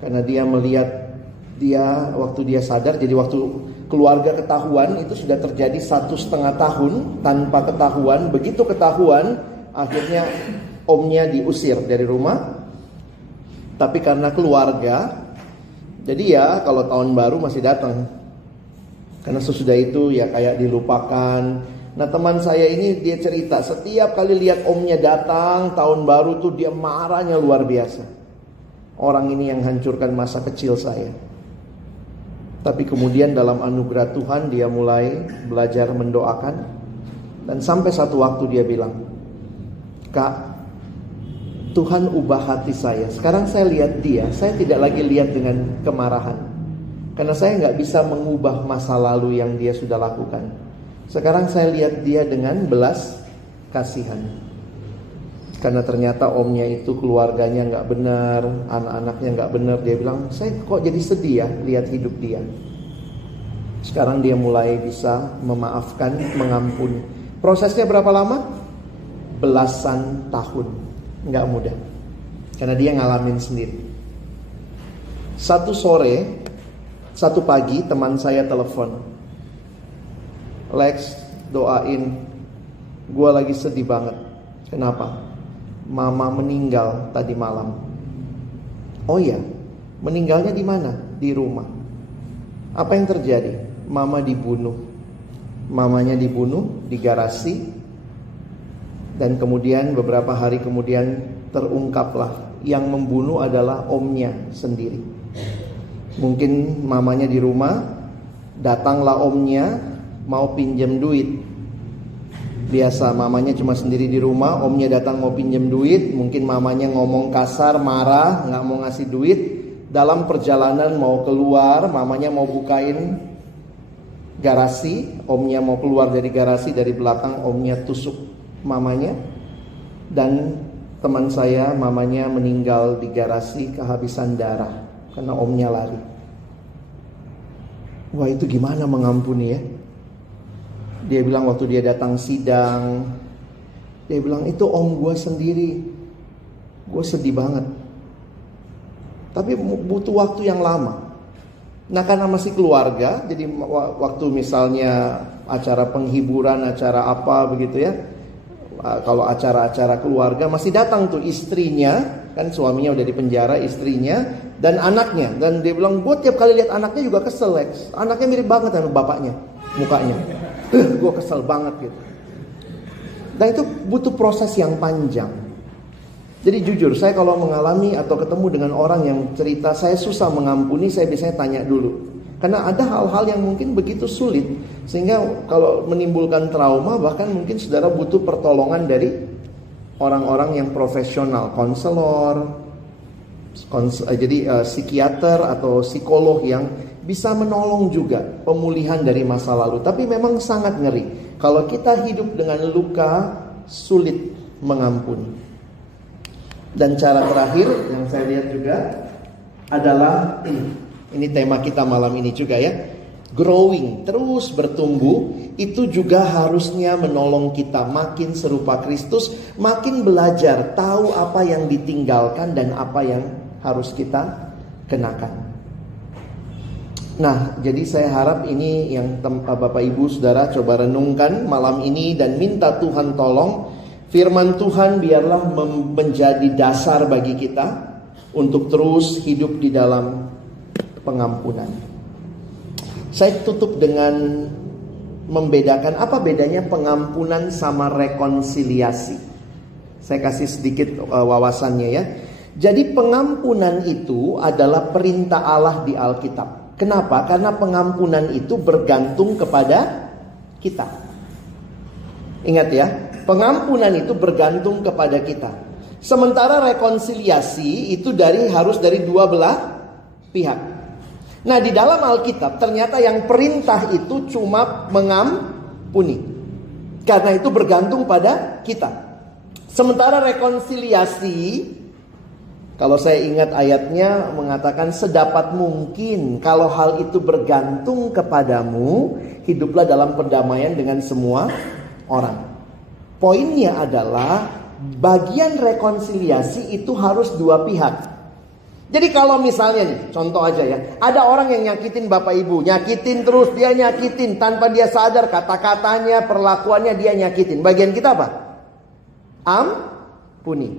karena dia melihat waktu dia sadar, jadi waktu keluarga ketahuan itu sudah terjadi 1,5 tahun tanpa ketahuan. Begitu ketahuan, akhirnya omnya diusir dari rumah. Tapi karena keluarga, jadi ya kalau tahun baru masih datang. Karena sesudah itu ya kayak dilupakan. Nah, teman saya ini dia cerita, setiap kali lihat omnya datang tahun baru tuh dia marahnya luar biasa. Orang ini yang hancurkan masa kecil saya. Tapi kemudian dalam anugerah Tuhan dia mulai belajar mendoakan. Dan sampai satu waktu dia bilang, Kak, Tuhan ubah hati saya. Sekarang saya lihat dia, saya tidak lagi lihat dengan kemarahan. Karena saya gak bisa mengubah masa lalu yang dia sudah lakukan. Sekarang saya lihat dia dengan belas kasihan. Karena ternyata omnya itu keluarganya gak benar, anak-anaknya gak benar. Dia bilang, saya kok jadi sedih ya lihat hidup dia. Sekarang dia mulai bisa memaafkan, mengampuni. Prosesnya berapa lama? Belasan tahun. Gak mudah. Karena dia ngalamin sendiri. Satu pagi teman saya telepon, Lex, doain, gue lagi sedih banget. Kenapa? Mama meninggal tadi malam. Oh iya, meninggalnya di mana? Di rumah. Apa yang terjadi? Mama dibunuh. Mamanya dibunuh di garasi. Dan kemudian beberapa hari kemudian terungkaplah yang membunuh adalah omnya sendiri. Mungkin mamanya di rumah, datanglah omnya mau pinjam duit. Biasa mamanya cuma sendiri di rumah, omnya datang mau pinjam duit. Mungkin mamanya ngomong kasar, marah, gak mau ngasih duit. Dalam perjalanan mau keluar, mamanya mau bukain garasi, omnya mau keluar dari garasi, dari belakang omnya tusuk mamanya. Dan teman saya, mamanya meninggal di garasi kehabisan darah karena omnya lari. Wah, itu gimana mengampuni ya? Dia bilang waktu dia datang sidang, dia bilang itu om gue sendiri. Gue sedih banget. Tapi butuh waktu yang lama. Nah, karena masih keluarga, jadi waktu misalnya acara penghiburan, acara apa begitu ya. Kalau acara-acara keluarga masih datang tuh istrinya, kan suaminya udah di penjara, istrinya dan anaknya. Dan dia bilang, gue tiap kali lihat anaknya juga kesel, Lex. Anaknya mirip banget sama bapaknya, mukanya. Gue kesel banget gitu. Dan itu butuh proses yang panjang. Jadi jujur, saya kalau mengalami atau ketemu dengan orang yang cerita saya susah mengampuni, saya biasanya tanya dulu. Karena ada hal-hal yang mungkin begitu sulit, sehingga kalau menimbulkan trauma, bahkan mungkin saudara butuh pertolongan dari orang-orang yang profesional, konselor, jadi psikiater atau psikolog yang bisa menolong juga pemulihan dari masa lalu. Tapi memang sangat ngeri kalau kita hidup dengan luka, sulit mengampuni. Dan cara terakhir yang saya lihat juga adalah ini tema kita malam ini juga ya. Growing, terus bertumbuh, itu juga harusnya menolong kita makin serupa Kristus, makin belajar tahu apa yang ditinggalkan dan apa yang harus kita kenakan. Nah, jadi saya harap ini yang Bapak Ibu Saudara coba renungkan malam ini dan minta Tuhan tolong firman Tuhan biarlah menjadi dasar bagi kita untuk terus hidup di dalam pengampunan. Saya tutup dengan membedakan apa bedanya pengampunan sama rekonsiliasi. Saya kasih sedikit wawasannya ya. Jadi pengampunan itu adalah perintah Allah di Alkitab. Kenapa? Karena pengampunan itu bergantung kepada kita. Ingat ya, pengampunan itu bergantung kepada kita. Sementara rekonsiliasi itu harus dari dua belah pihak. Nah, di dalam Alkitab ternyata yang perintah itu cuma mengampuni. Karena itu bergantung pada kita. Sementara rekonsiliasi, kalau saya ingat ayatnya mengatakan sedapat mungkin kalau hal itu bergantung kepadamu, hiduplah dalam perdamaian dengan semua orang. Poinnya adalah bagian rekonsiliasi itu harus dua pihak. Jadi kalau misalnya nih, contoh aja ya, ada orang yang nyakitin Bapak Ibu, nyakitin terus, dia nyakitin tanpa dia sadar, kata-katanya, perlakuannya dia nyakitin. Bagian kita apa? Ampuni.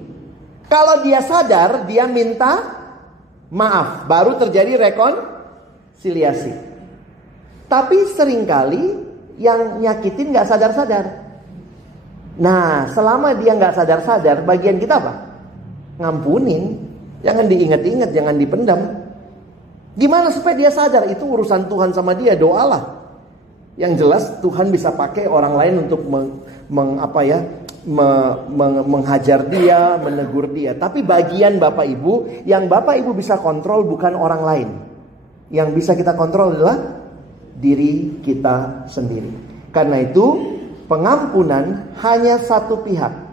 Kalau dia sadar, dia minta maaf, baru terjadi rekonsiliasi. Tapi seringkali yang nyakitin gak sadar-sadar. Nah, selama dia gak sadar-sadar, bagian kita apa? Ngampunin. Jangan diingat-ingat, jangan dipendam. Gimana supaya dia sadar? Itu urusan Tuhan sama dia, doalah. Yang jelas Tuhan bisa pakai orang lain untuk menghajar dia, menegur dia. Tapi bagian Bapak Ibu, yang Bapak Ibu bisa kontrol bukan orang lain. Yang bisa kita kontrol adalah diri kita sendiri. Karena itu pengampunan hanya satu pihak.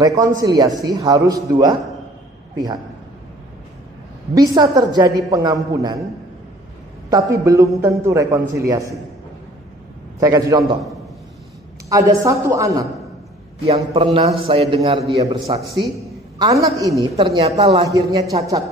Rekonsiliasi harus dua pihak. Bisa terjadi pengampunan, tapi belum tentu rekonsiliasi. Saya kasih contoh. Ada satu anak yang pernah saya dengar dia bersaksi. Anak ini ternyata lahirnya cacat.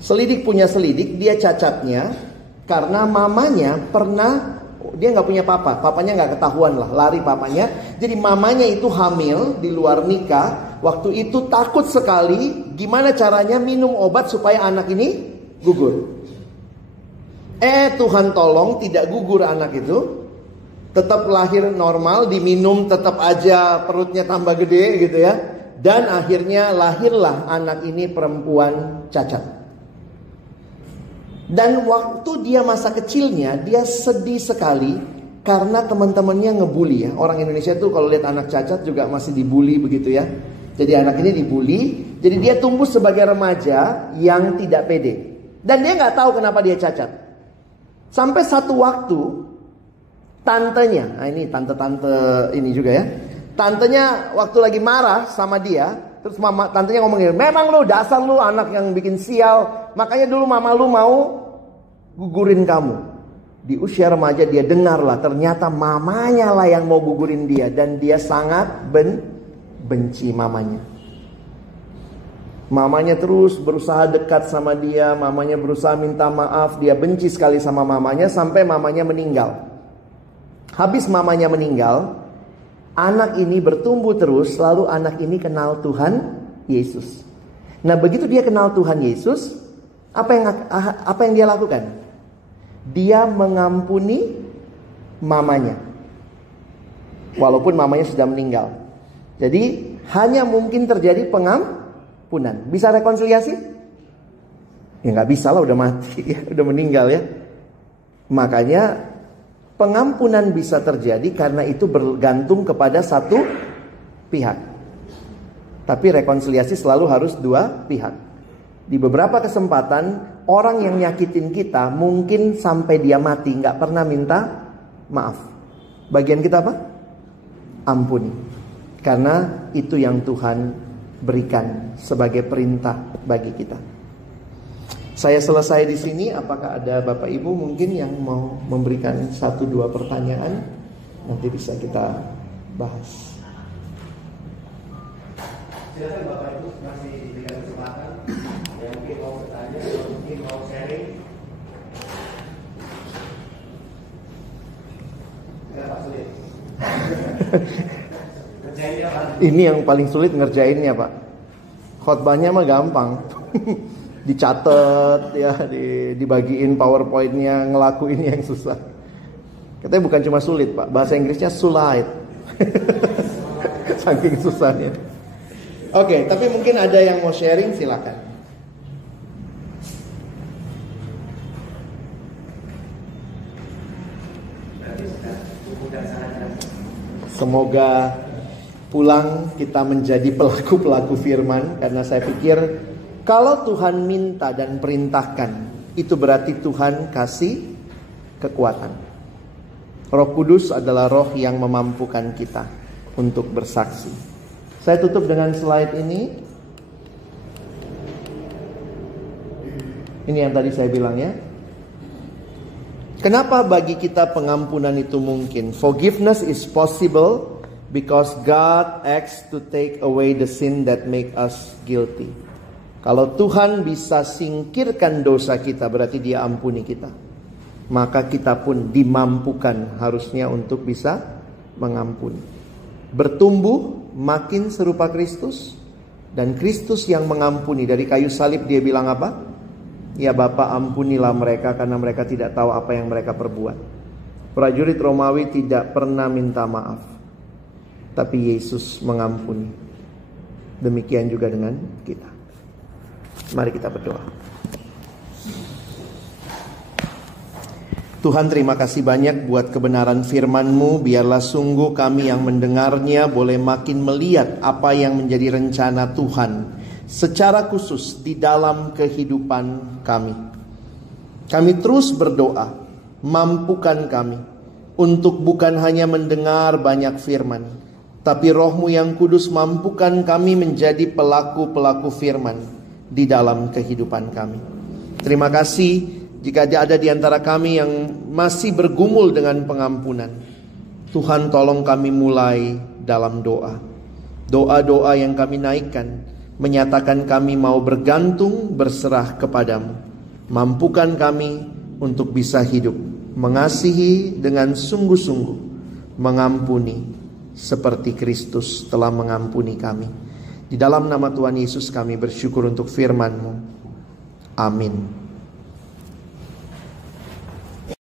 Selidik punya selidik, dia cacatnya karena mamanya pernah, dia gak punya papa, papanya gak ketahuan lah, lari papanya. Jadi mamanya itu hamil di luar nikah. Waktu itu takut sekali gimana caranya minum obat supaya anak ini gugur. Tuhan tolong tidak gugur anak itu. Tetap lahir normal, diminum tetap aja perutnya tambah gede gitu ya. Dan akhirnya lahirlah anak ini perempuan cacat. Dan waktu dia masa kecilnya, dia sedih sekali karena teman-temannya ngebully ya. Orang Indonesia tuh kalau lihat anak cacat juga masih dibully begitu ya. Jadi anak ini dibully. Jadi dia tumbuh sebagai remaja yang tidak pede. Dan dia gak tahu kenapa dia cacat. Sampai satu waktu tantenya, nah ini tante-tante ini juga ya. Tantenya waktu lagi marah sama dia, terus tantenya ngomong gini, memang lu dasar lu anak yang bikin sial, makanya dulu mama lu mau gugurin kamu. Di usia remaja dia dengarlah ternyata mamanya lah yang mau gugurin dia. Dan dia sangat benci mamanya. Mamanya terus berusaha dekat sama dia, mamanya berusaha minta maaf. Dia benci sekali sama mamanya sampai mamanya meninggal. Habis mamanya meninggal, anak ini bertumbuh terus. Lalu anak ini kenal Tuhan Yesus. Nah begitu dia kenal Tuhan Yesus, apa yang dia lakukan? Dia mengampuni mamanya. Walaupun mamanya sudah meninggal. Jadi hanya mungkin terjadi pengampunan. Bisa rekonsiliasi? Ya gak bisa lah, udah mati ya, udah meninggal ya. Makanya pengampunan bisa terjadi karena itu bergantung kepada satu pihak. Tapi rekonsiliasi selalu harus dua pihak. Di beberapa kesempatan orang yang nyakitin kita mungkin sampai dia mati nggak pernah minta maaf. Bagian kita apa? Ampuni. Karena itu yang Tuhan berikan sebagai perintah bagi kita. Saya selesai di sini. Apakah ada Bapak Ibu mungkin yang mau memberikan 1-2 pertanyaan? Nanti bisa kita bahas. Silakan Bapak Ibu, masih diberikan kesempatan. Yang mungkin mau bertanya, yang mungkin mau sharing. Ya, Pak Sulit. Ini yang paling sulit ngerjainnya, Pak. Khotbahnya mah gampang. Dicatat ya, dibagiin PowerPoint-nya, ngelakuin yang susah. Katanya bukan cuma sulit, Pak. Bahasa Inggrisnya sulit. Saking susahnya. Oke, tapi mungkin ada yang mau sharing, silakan. Semoga pulang kita menjadi pelaku-pelaku firman. Karena saya pikir kalau Tuhan minta dan perintahkan, itu berarti Tuhan kasih kekuatan. Roh Kudus adalah roh yang memampukan kita untuk bersaksi. Saya tutup dengan slide ini. Ini yang tadi saya bilang ya. Kenapa bagi kita pengampunan itu mungkin? Forgiveness is possible because God acts to take away the sin that make us guilty. Kalau Tuhan bisa singkirkan dosa kita, berarti Dia ampuni kita. Maka kita pun dimampukan harusnya untuk bisa mengampuni. Bertumbuh makin serupa Kristus. Dan Kristus yang mengampuni. Dari kayu salib Dia bilang apa? Ya Bapa, ampunilah mereka karena mereka tidak tahu apa yang mereka perbuat. Prajurit Romawi tidak pernah minta maaf, tapi Yesus mengampuni. Demikian juga dengan kita. Mari kita berdoa. Tuhan, terima kasih banyak buat kebenaran firman-Mu. Biarlah sungguh kami yang mendengarnya boleh makin melihat apa yang menjadi rencana Tuhan secara khusus di dalam kehidupan kami. Kami terus berdoa, mampukan kami untuk bukan hanya mendengar banyak firman, tapi Roh-Mu yang kudus mampukan kami menjadi pelaku-pelaku firman di dalam kehidupan kami. Terima kasih jika ada di antara kami yang masih bergumul dengan pengampunan. Tuhan, tolong kami mulai dalam doa. Doa-doa yang kami naikkan menyatakan kami mau bergantung, berserah kepadamu. Mampukan kami untuk bisa hidup, mengasihi dengan sungguh-sungguh, mengampuni seperti Kristus telah mengampuni kami. Di dalam nama Tuhan Yesus kami bersyukur untuk firman-Mu. Amin.